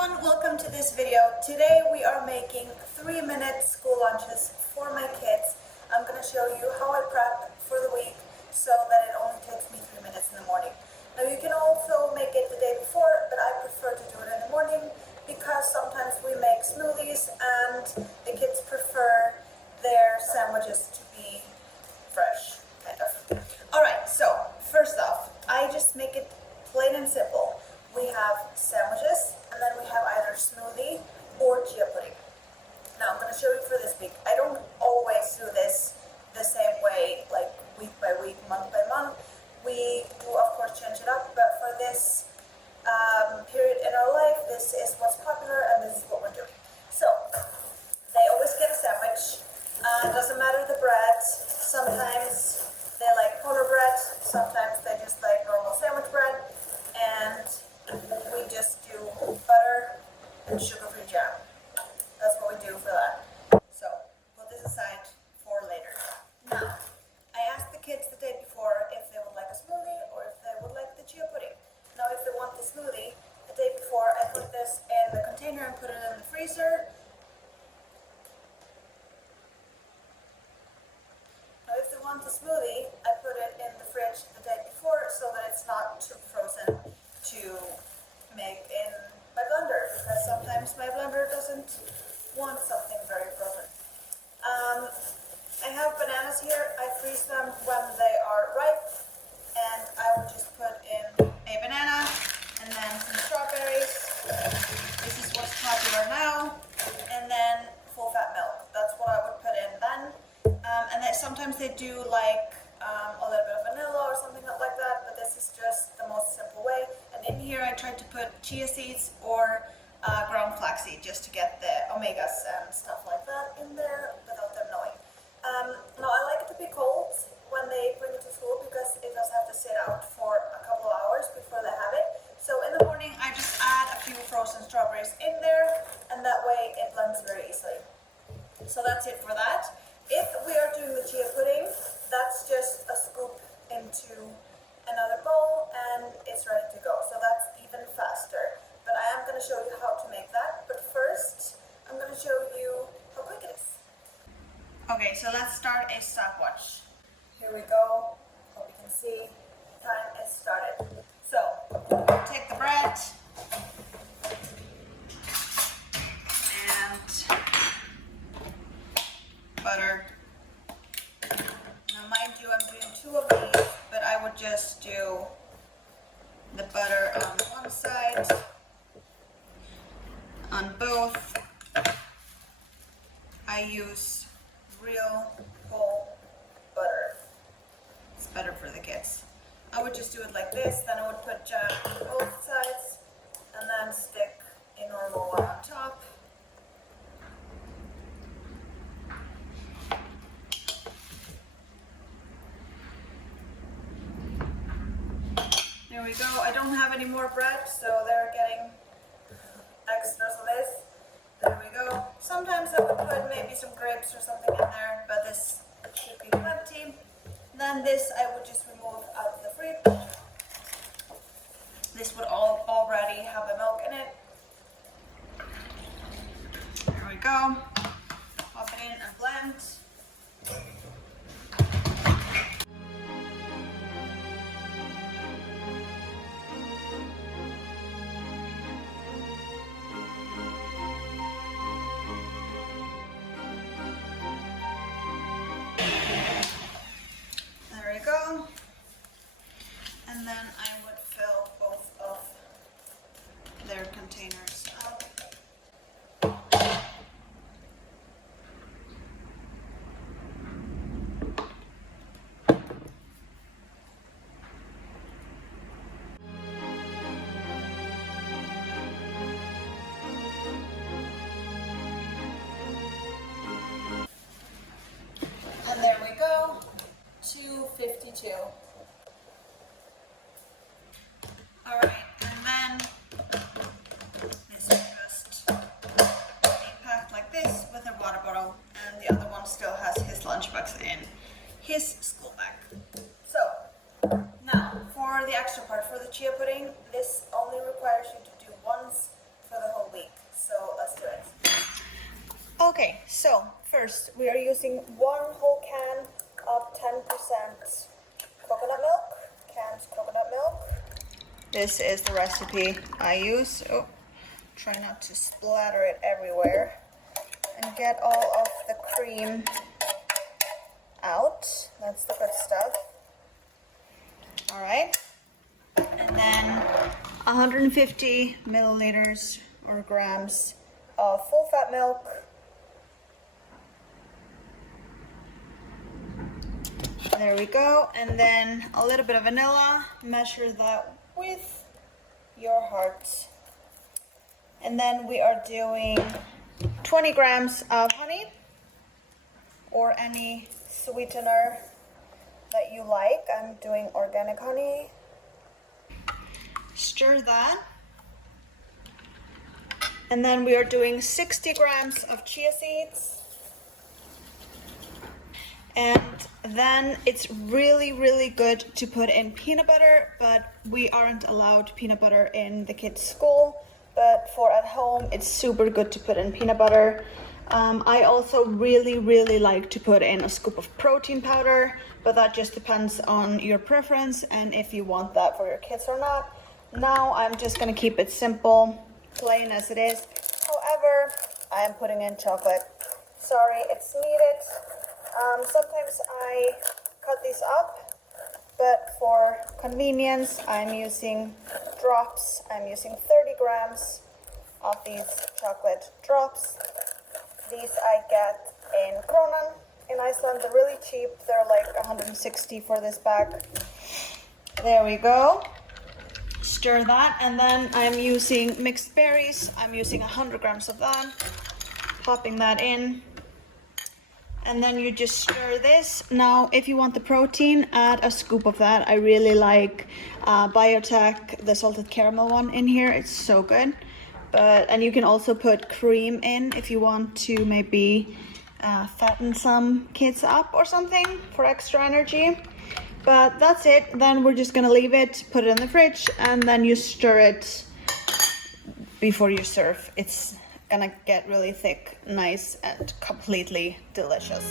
everyone, welcome to this video. Today we are making 3-minute school lunches for my kids. I'm going to show you how I prep for the week so that it only takes me 3 minutes in the morning. Now you can also make it the day before, but I prefer to do it in the morning because sometimes we make smoothies and the kids prefer their sandwiches to be fresh, kind of. Alright, so first off, I just make it plain and simple. We have sandwiches, and then we have either smoothie or chia pudding. Now I'm going to show you for this week. I don't always do this the same way, like week by week, month by month. We do of course change it up, but for this period in our life, this is what's popular and this is what we're doing. So they always get a sandwich. Doesn't matter the bread. Sometimes they like Polar bread, sometimes they just like normal sandwich bread, and we just do butter and sugar-free jam. That's what we do for that. So put this aside for later. Now, I asked the kids the day before if they would like a smoothie or if they would like the chia pudding. Now, if they want the smoothie, the day before I put this in the container and put it in the freezer. Now, if they want the smoothie, I put it in the fridge the day before so that it's not too frozen to make in my blender, because sometimes my blender doesn't want something very frozen. I have bananas here. I freeze them when they are ripe, and I would just put in a banana and then some strawberries. This is what's popular now, and then full fat milk. That's what I would put in then. And then sometimes they do like a little bit of vanilla or something like that, but this is just the most simple way. And in here I tried to put chia seeds or ground flaxseed just to get the omegas and stuff like that in there without them knowing. Now I like it to be cold when they bring it to school because it does have to sit out for a couple of hours before they have it. So in the morning I just add a few frozen strawberries in there, and that way it blends very easily. So that's it for that. If we are doing the chia pudding, that's just a scoop into another bowl and it's ready to go. So that's even faster. But I am going to show you how to make that. But first, I'm going to show you how quick it is. Okay, so let's start a stopwatch. Here we go. Hope you can see. Time is started. So, take the bread and butter. Now mind you, I'm doing 2 of these, but I would just do the butter on one side, on both. I use real whole butter. It's better for the kids. I would just do it like this, then I would put jam on both sides, and then stick a normal one on top. There we go. I don't have any more bread, so they're getting extras of this. There we go. Sometimes I would put maybe some grapes or something in there, but this should be plenty. Then this I would just remove out of the fridge. This would already have the milk in it. There we go. Pop it in and blend. There we go. And then I would fill both of their containers up. And there we go. 252. Alright, and then this will just be packed like this with a water bottle, and the other one still has his lunchbox in his school bag. So, now for the extra part, for the chia pudding, this only requires you to do once for the whole week. first, we are using 1 whole can of 10% coconut milk, canned coconut milk. This is the recipe I use. Oh, try not to splatter it everywhere. And get all of the cream out. That's the good stuff. All right. And then 150 milliliters or grams of full fat milk. There we go. And then a little bit of vanilla. Measure that with your heart. And then we are doing 20 grams of honey or any sweetener that you like. I'm doing organic honey. Stir that. And then we are doing 60 grams of chia seeds. And then it's really, really good to put in peanut butter, but we aren't allowed peanut butter in the kids' school. But for at home, it's super good to put in peanut butter. I also really, really like to put in a scoop of protein powder, but that just depends on your preference and if you want that for your kids or not. Now I'm just gonna keep it simple, plain as it is. However, I am putting in chocolate. Sorry, it's needed. Sometimes I cut these up, but for convenience, I'm using drops. I'm using 30 grams of these chocolate drops. These I get in Kronan in Iceland. They're really cheap. They're like 160 for this bag. There we go. Stir that, and then I'm using mixed berries. I'm using 100 grams of that. Popping that in. And then you just stir this. Now, if you want the protein, add a scoop of that. I really like Biotech, the salted caramel one in here. It's so good. And you can also put cream in if you want to maybe fatten some kids up or something for extra energy. But that's it. Then we're just gonna leave it, put it in the fridge, and then you stir it before you serve. It's gonna get really thick, nice, and completely delicious.